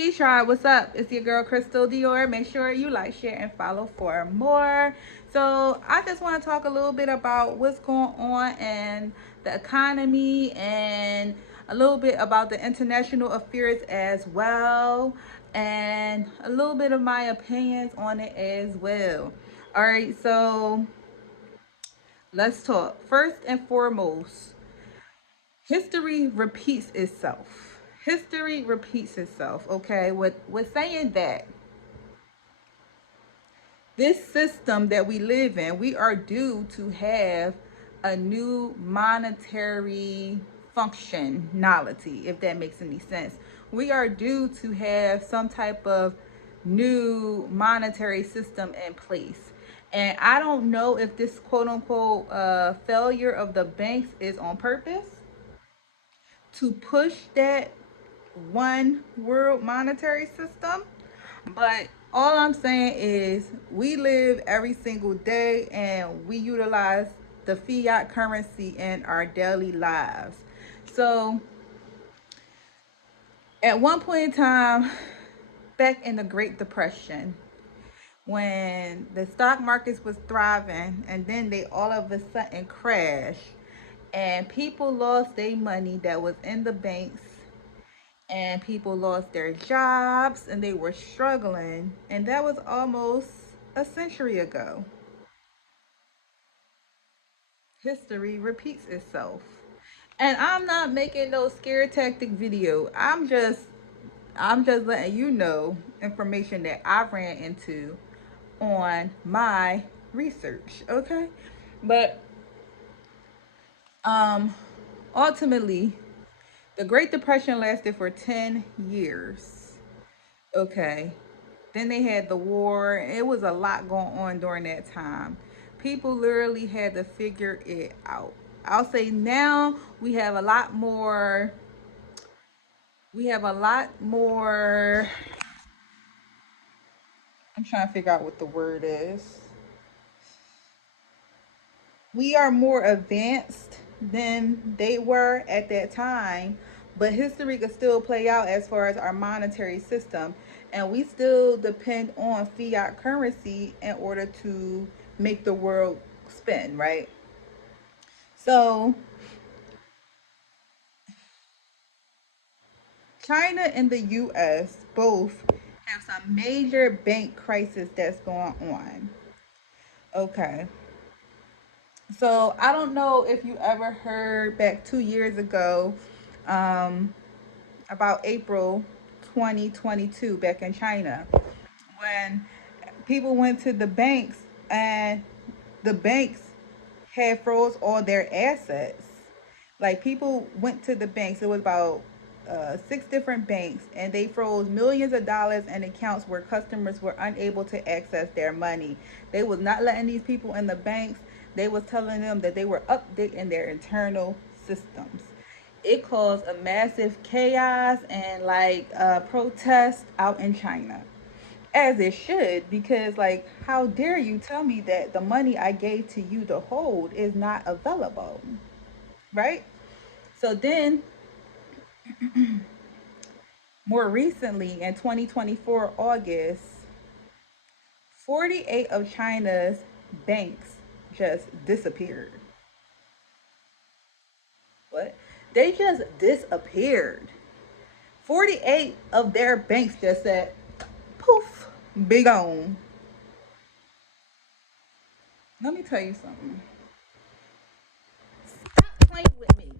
Peace tribe, what's up? It's your girl Crystal Dior. Make sure you like, share, and follow for more. So I just want to talk a little bit about what's going on in the economy and a little bit about the international affairs as well, and a little bit of my opinions on it as well. All right, so let's talk. First and foremost, history repeats itself. History repeats itself. Okay, with saying that, this system that we live in, we are due to have a new monetary functionality, if that makes any sense. We are due to have some type of new monetary system in place. And I don't know if this quote unquote failure of the banks is on purpose to push that one world monetary system. But all I'm saying is we live every single day and we utilize the fiat currency in our daily lives. So at one point in time, back in the Great Depression, when the stock markets was thriving and then they all of a sudden crashed and people lost their money that was in the banks and people lost their jobs and they were struggling, and that was almost a century ago. History repeats itself, and I'm not making no scare tactic video. I'm just letting you know information that I ran into on my research. Okay, but um ultimately the Great Depression lasted for 10 years. Okay. Then they had the war. It was a lot going on during that time. People literally had to figure it out. I'll say now we have a lot more. I'm trying to figure out what the word is. We are more advanced than they were at that time, but history could still play out as far as our monetary system, and we still depend on fiat currency in order to make the world spin, right? So China and the US both have some major bank crisis that's going on. Okay. So I don't know if you ever heard back 2 years ago, um, about April 2022 back in China, when people went to the banks and the banks had froze all their assets. Like people went to the banks. It was about six different banks, and they froze millions of dollars in accounts where customers were unable to access their money. They was not letting these people in the banks. They was telling them that they were updating their internal systems. It caused a massive chaos and like protest out in China, as it should, because like how dare you tell me that the money I gave to you to hold is not available, right? So then more recently in 2024 August, 48 of China's banks just disappeared. What? They just disappeared. 48 of their banks just said poof, be gone. Let me tell you something. Stop playing with me.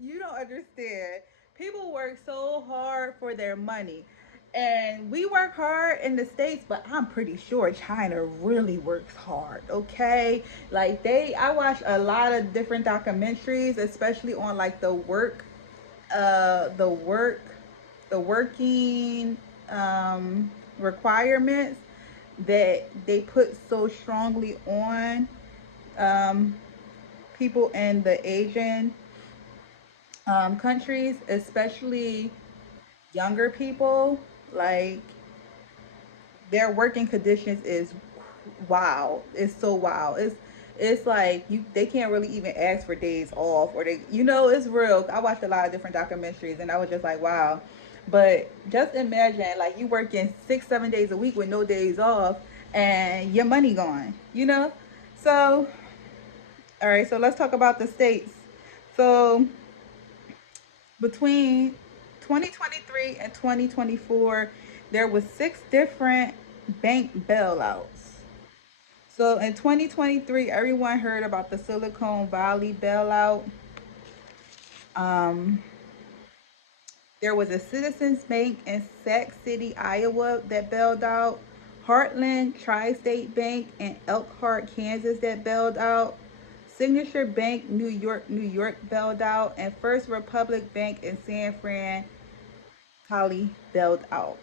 You don't understand. People work so hard for their money. And we work hard in the States, but I'm pretty sure China really works hard, okay? Like I watch a lot of different documentaries, especially on like the work, the working requirements that they put so strongly on um, people in the Asian countries, especially younger people. Like their working conditions is wow. It's so wow. It's like they can't really even ask for days off, or it's real. I watched a lot of different documentaries and I was just like wow. But just imagine, like, you working 6, 7 days a week with no days off, and your money gone. So, all right. So let's talk about the states. So between 2023 and 2024, there was 6 different bank bailouts. So in 2023, everyone heard about the Silicon Valley bailout. Um, there was a Citizens Bank in Sac City, Iowa that bailed out. Heartland Tri-State Bank in Elkhart, Kansas that bailed out. Signature Bank, New York bailed out. And First Republic Bank in San Fran, Cali bailed out.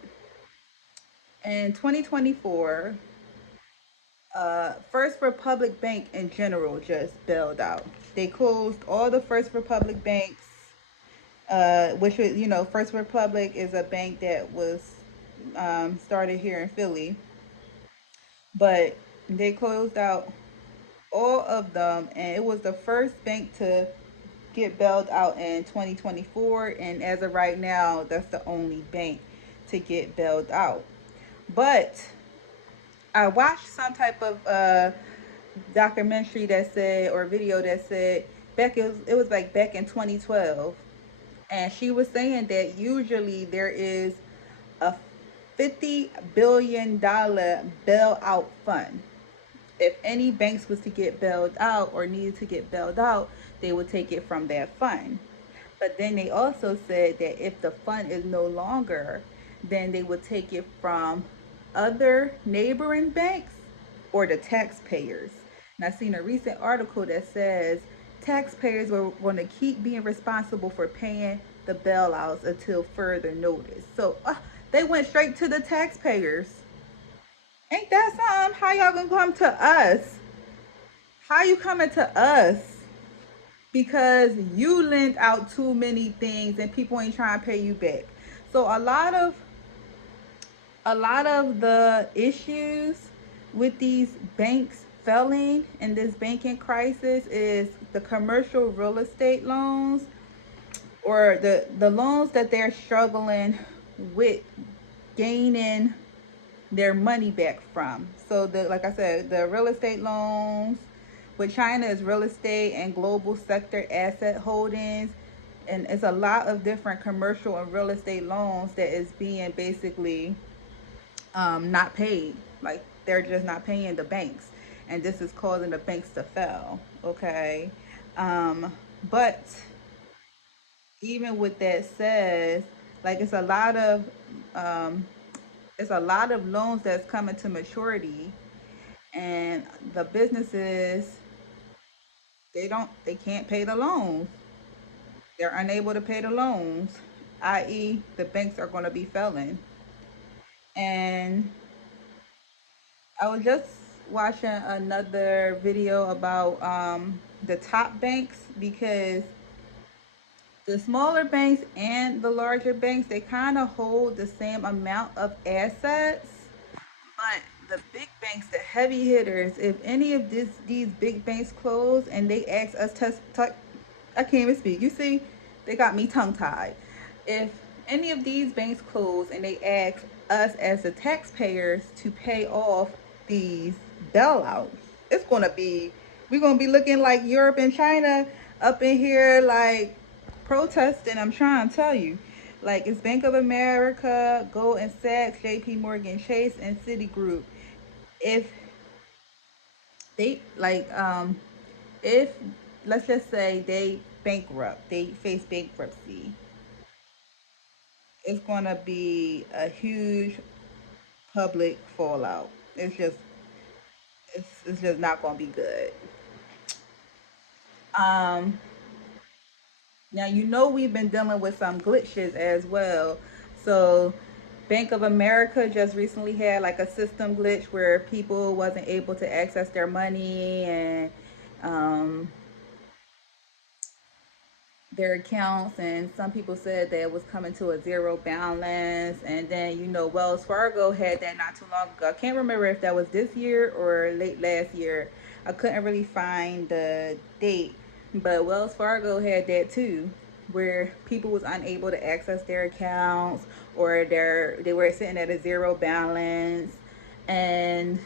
In 2024, First Republic Bank in general just bailed out. They closed all the First Republic banks, which was, First Republic is a bank that was started here in Philly, but they closed out all of them, and it was the first bank to get bailed out in 2024. And as of right now, that's the only bank to get bailed out. But I watched some type of documentary that said, or video that said, it was like back in 2012, and she was saying that usually there is a $50 billion bailout fund. If any banks was to get bailed out or needed to get bailed out, they would take it from that fund. But then they also said that if the fund is no longer, then they would take it from other neighboring banks or the taxpayers. And I've seen a recent article that says taxpayers were going to keep being responsible for paying the bailouts until further notice. So they went straight to the taxpayers. Ain't that something? How y'all gonna come to us? How you coming to us? Because you lent out too many things and people ain't trying to pay you back. So a lot of the issues with these banks failing in this banking crisis is the commercial real estate loans, or the loans that they're struggling with gaining their money back from. So like I said, the real estate loans with China is real estate and global sector asset holdings. And it's a lot of different commercial and real estate loans that is being basically not paid. Like, they're just not paying the banks, and this is causing the banks to fail. Okay, but even with that said, like, um, it's a lot of loans that's coming to maturity, and the businesses, they can't pay the loans. They're unable to pay the loans, i.e., the banks are going to be failing. And I was just watching another video about the top banks, because the smaller banks and the larger banks, they kind of hold the same amount of assets. But the big banks, the heavy hitters, if any of these big banks close and they ask us I can't even speak. You see, they got me tongue tied. If any of these banks close and they ask us as the taxpayers to pay off these bailouts, it's gonna be we're gonna be looking like Europe and China up in here, like, protesting. I'm trying to tell you. Like, it's Bank of America, Goldman Sachs, JP Morgan Chase, and Citigroup. If they like if, let's just say, they face bankruptcy, it's gonna be a huge public fallout. It's just not gonna be good. Um Now, we've been dealing with some glitches as well. So Bank of America just recently had like a system glitch where people wasn't able to access their money, and um, their accounts, and some people said that it was coming to a zero balance. And then, Wells Fargo had that not too long ago. I can't remember if that was this year or late last year. I couldn't really find the date, but Wells Fargo had that too. where people was unable to access their accounts, or they were sitting at a zero balance. And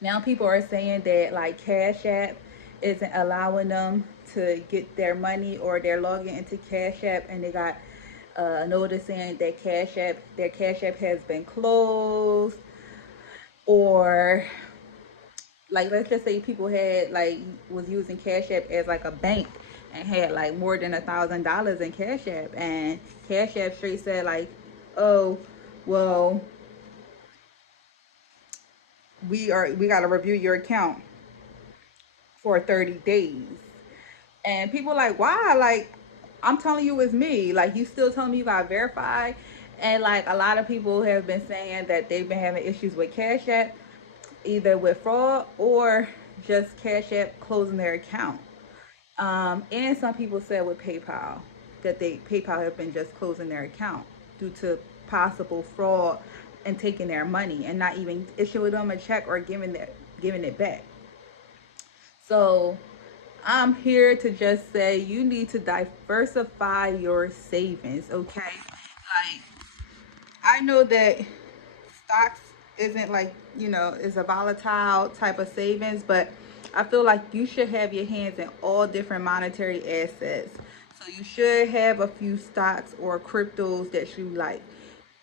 now people are saying that like Cash App isn't allowing them to get their money, or they're logging into Cash App and they got notice saying that their Cash App has been closed. Or like, let's just say people had like was using Cash App as like a bank and had like more than $1,000 in Cash App, and Cash App straight said like, oh, well, we got to review your account for 30 days. And people like, why? Like, I'm telling you it's me. Like, you still telling me you got verified? And like a lot of people have been saying that they've been having issues with Cash App, either with fraud or just Cash App closing their account. And some people said with PayPal that PayPal have been just closing their account due to possible fraud and taking their money and not even issuing them a check or giving it back. So I'm here to just say you need to diversify your savings, okay? Like, I know that stocks isn't like, is a volatile type of savings, but I feel like you should have your hands in all different monetary assets. So you should have a few stocks or cryptos that you like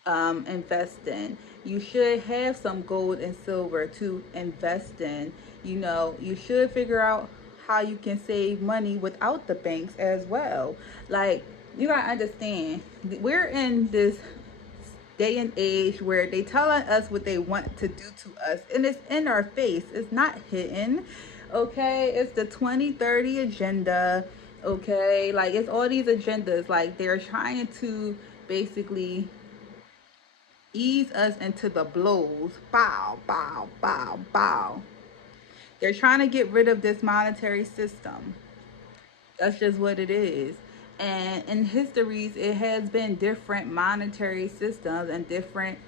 invest in. You should have some gold and silver to invest in. You should figure out how you can save money without the banks as well. Like, you gotta understand, we're in this day and age where they telling us what they want to do to us, and it's in our face. It's not hidden. Okay, it's the 2030 agenda. Okay, like, it's all these agendas. Like, they're trying to basically ease us into the blows. Bow, bow, bow, bow. They're trying to get rid of this monetary system. That's just what it is. And in histories, it has been different monetary systems and different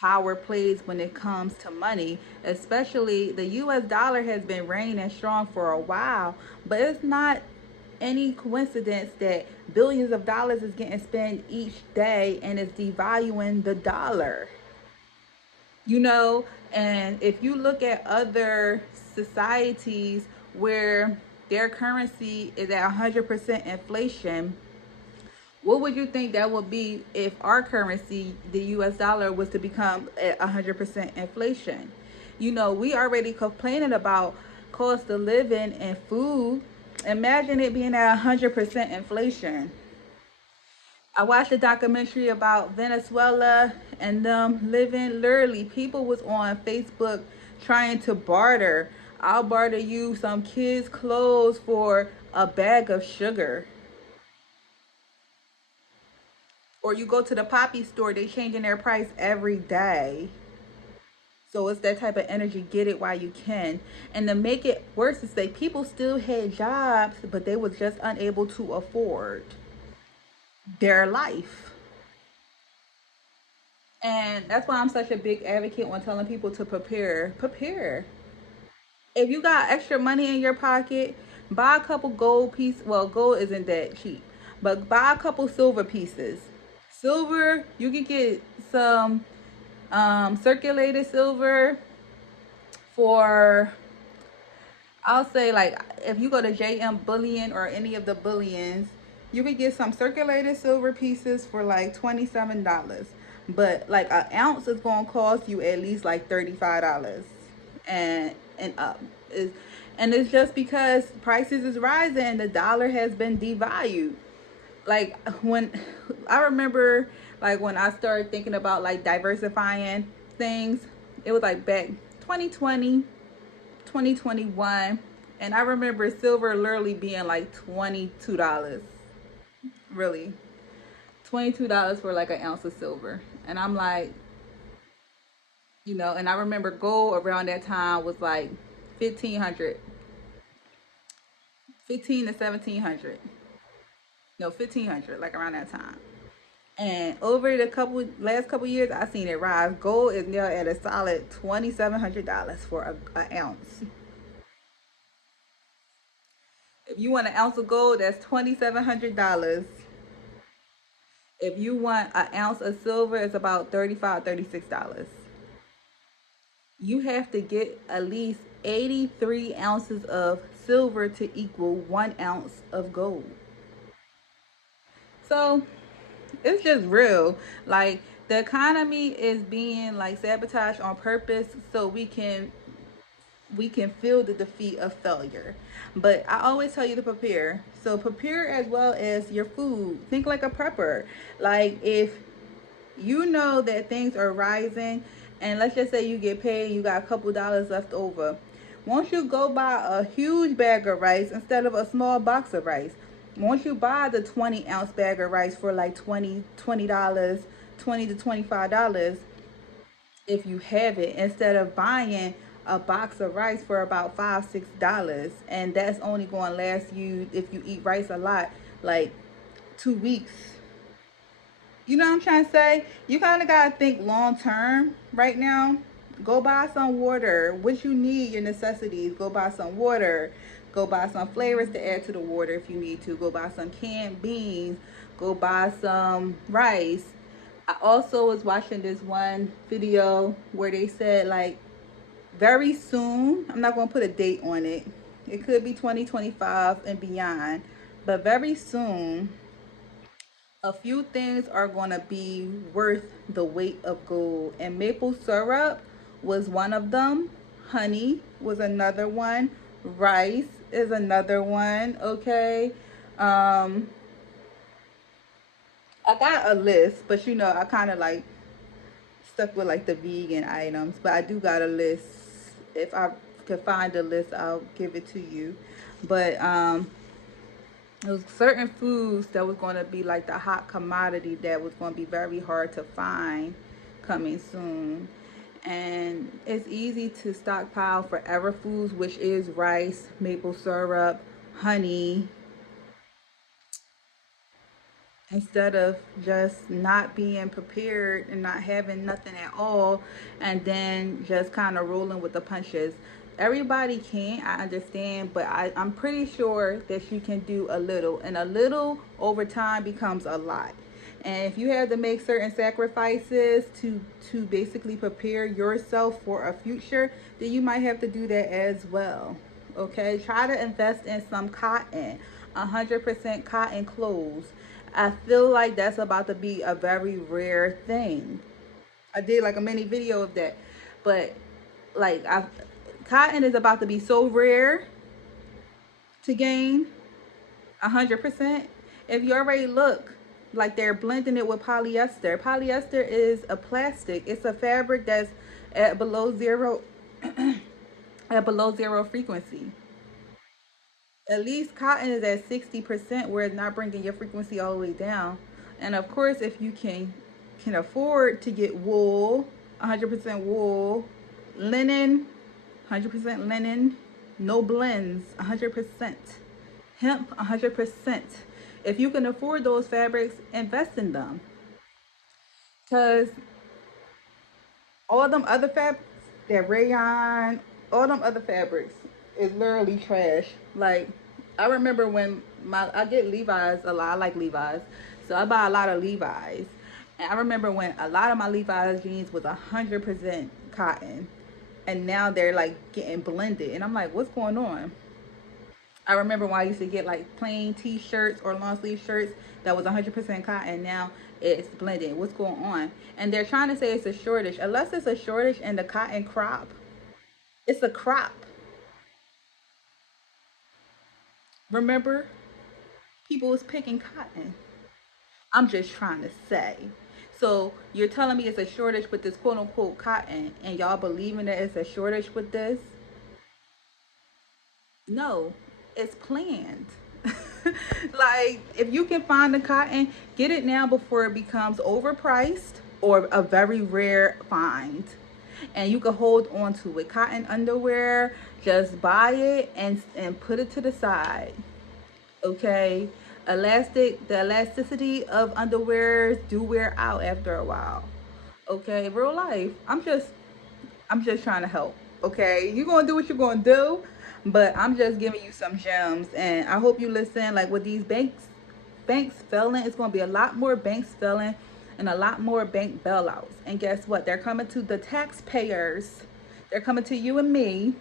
power plays when it comes to money. Especially the US dollar has been reigning strong for a while, but it's not any coincidence that billions of dollars is getting spent each day and it's devaluing the dollar. you know and if you look at other societies where their currency is at 100% inflation, what would you think that would be if our currency, the US dollar, was to become at 100% inflation? We already complaining about cost of living and food. Imagine it being at 100% inflation. I watched a documentary about Venezuela and them living, literally, people was on Facebook trying to barter. I'll barter you some kids' clothes for a bag of sugar. Or you go to the poppy store, they changing their price every day. So it's that type of energy, get it while you can. And to make it worse is that people still had jobs, but they was just unable to afford their life. And that's why I'm such a big advocate on telling people to prepare. Prepare. If you got extra money in your pocket, buy a couple gold pieces. Well, gold isn't that cheap, but buy a couple silver pieces. Silver, you can get some circulated silver for, I'll say, like, if you go to JM Bullion or any of the bullions, you can get some circulated silver pieces for like $27. But like an ounce is gonna cost you at least like $35 and up. Is and it's just because prices is rising, the dollar has been devalued. Like, when I remember, like, when I started thinking about like diversifying things, it was like back 2020, 2021, and I remember silver literally being like $22. Really, $22 for like an ounce of silver. And I'm like, and I remember gold around that time was like 1500, 15 to 1700. No, 1500, like around that time. And over the last couple years, I seen it rise. Gold is now at a solid $2,700 for an ounce. If you want an ounce of gold, that's $2,700. If you want an ounce of silver, it's about $36. You have to get at least 83 ounces of silver to equal 1 ounce of gold. So it's just real. Like, the economy is being like sabotaged on purpose so we can feel the defeat of failure. But I always tell you to prepare. So prepare as well as your food. Think like a prepper. Like, if you know that things are rising, and let's just say you get paid, you got a couple dollars left over, won't you go buy a huge bag of rice instead of a small box of rice? Won't you buy the 20-ounce bag of rice for like $20, $20 to $25, if you have it, instead of buying a box of rice for about $5, $6, and that's only going to last you, if you eat rice a lot, like 2 weeks. You know what I'm trying to say? You kind of got to think long term right now. Go buy some water. What you need, your necessities. Go buy some water. Go buy some flavors to add to the water if you need to. Go buy some canned beans. Go buy some rice. I also was watching this one video where they said, like, very soon, I'm not going to put a date on it. It could be 2025 and beyond. But very soon, a few things are going to be worth the weight of gold, and maple syrup was one of them. Honey was another one. Rice is another one. Okay. I got a list, but I kind of like stuck with like the vegan items, but I do got a list. If I could find a list, I'll give it to you. But it was certain foods that was going to be like the hot commodity that was going to be very hard to find coming soon. And it's easy to stockpile forever foods, which is rice, maple syrup, honey, instead of just not being prepared and not having nothing at all, and then just kind of rolling with the punches. Everybody can, I understand, but I'm pretty sure that you can do a little, and a little over time becomes a lot. And if you have to make certain sacrifices to basically prepare yourself for a future, then you might have to do that as well. Okay, try to invest in some cotton, 100% cotton clothes. I feel like that's about to be a very rare thing. I did like a mini video of that, but like cotton is about to be so rare to gain 100%. If you already look, like, they're blending it with polyester. Polyester is a plastic. It's a fabric that's at below zero at below zero frequency. At least cotton is at 60%, where it's not bringing your frequency all the way down. And of course, if you can afford to get wool, 100% wool, linen, 100% linen, no blends, 100%, hemp, 100%. If you can afford those fabrics, invest in them. Because all them other fabrics, that rayon, all them other fabrics is literally trash. Like, I remember when I get Levi's a lot. I like Levi's, so I buy a lot of Levi's. And I remember when a lot of my Levi's jeans was 100% cotton, and now they're like getting blended, and I'm like, what's going on? I remember when I used to get like plain t-shirts or long sleeve shirts that was 100% cotton. Now it's blended. What's going on? And they're trying to say it's a shortage. Unless it's a shortage in the cotton crop, it's a crop. Remember, people was picking cotton. I'm just trying to say. So you're telling me it's a shortage with this quote unquote cotton, and y'all believing that it's a shortage with this? No, it's planned. Like, if you can find the cotton, get it now before it becomes overpriced or a very rare find. And you can hold on to it. Cotton underwear, just buy it and put it to the side. Okay? The elasticity of underwears do wear out after a while. Okay, real life. I'm just trying to help. Okay, you're gonna do what you're gonna do. But I'm just giving you some gems, and I hope you listen. Like with these banks failing, it's going to be a lot more banks failing and a lot more bank bailouts. And guess what? They're coming to the taxpayers. They're coming to you and me,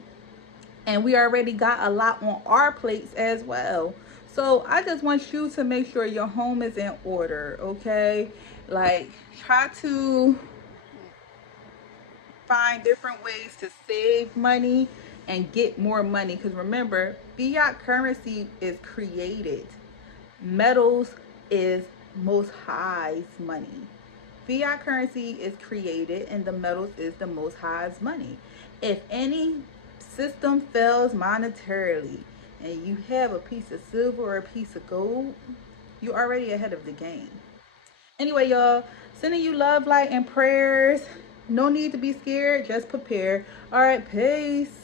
and we already got a lot on our plates as well. So I just want you to make sure your home is in order, okay? Like, try to find different ways to save money and get more money, because remember, fiat currency is created, metals is most high's money. Fiat currency is created and the metals is the most high's money. If any system fails monetarily and you have a piece of silver or a piece of gold, you're already ahead of the game. Anyway, y'all, sending you love, light, and prayers. No need to be scared, just prepare. All right, peace.